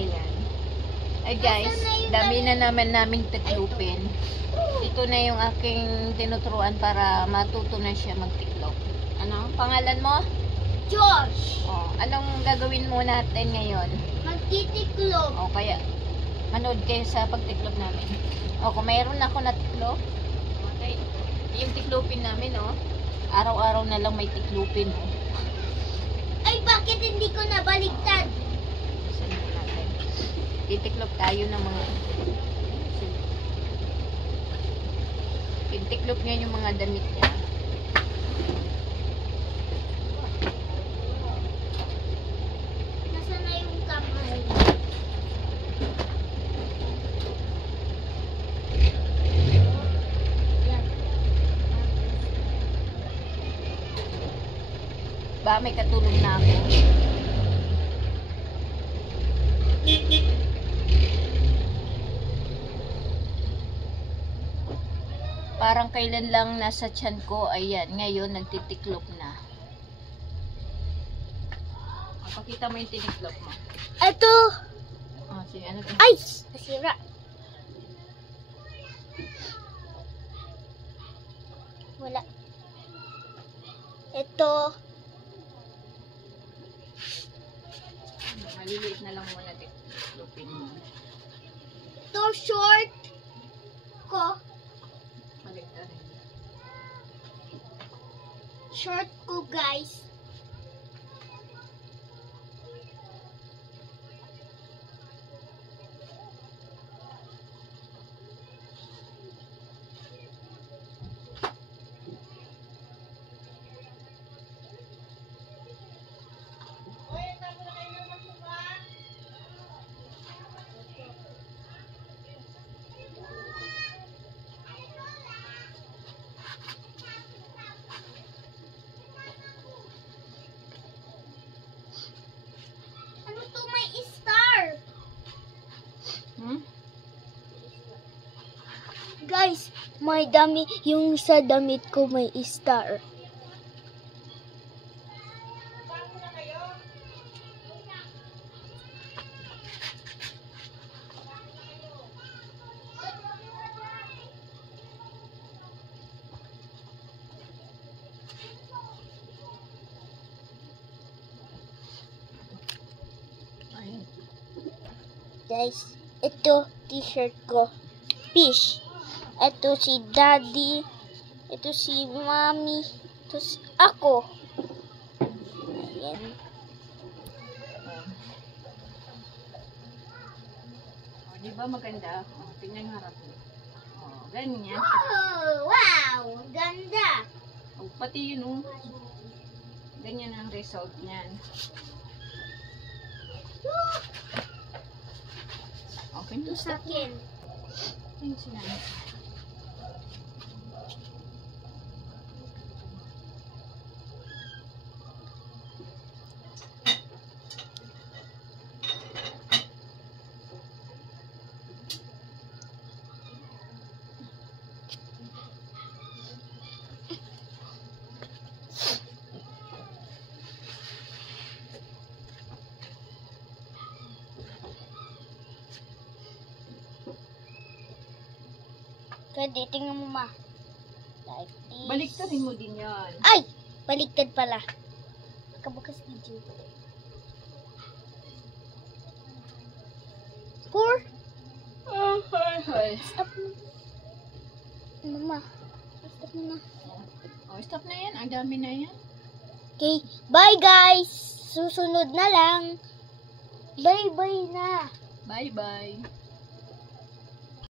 Ayan. Ay guys, dami na naman naming tiklopin. Ito na yung aking tinuturuan para matuto na siya magtiklop. Ano? Pangalan mo? Josh! Oh, anong gagawin mo natin ngayon? Magtitiklop. O kaya, manood kayo sa pagtiklop namin. O, kung mayroon ako na tiklop, okay. Yung tiklopin namin, oh. Araw-araw na lang may tiklopin, oh. Ay, bakit hindi ko nabaligtad? Saan mo natin? Titiklop tayo ng mga... Titiklop niya yung mga damit niya. Nasaan na yung kamay? Yan. Ba, may katulong na ako. Parang kailan lang nasa tiyan ko, ayan, ngayon nagtitiklop na. Pakita mo yung tiniklop mo. Ito! Oh, sige, ano to? Ay! Nasira. Wala. Ito. Maliliit na lang muna tiklopin mo. Ito short ko. Maligta rin. Short ko, guys. Ano to, may star? Hmm? Guys, may dami, yung sa damit ko may star. Ayun. Guys, ito t-shirt ko. Fish. Ito si daddy. Ito si mommy. Ito si ako. Ayan. Oh, di ba maganda? Oh, tingnan yung harap mo. Oh, ganyan. Oh, wow! Ganda! Oh, pati yun, oh. Ganyan ang result niyan. Okay, Ito sa akin. Ayun sila. Pwede, tingnan mo ma. Like this. Baliktarin mo din yan. Ay! Baliktad pala. Kabukas video. Pour. Oh, hi. Stop mo. Mama. Stop mo na. Oh, stop na yan. Ang dami na yan. Okay. Bye guys. Susunod na lang. Bye-bye na. Bye-bye.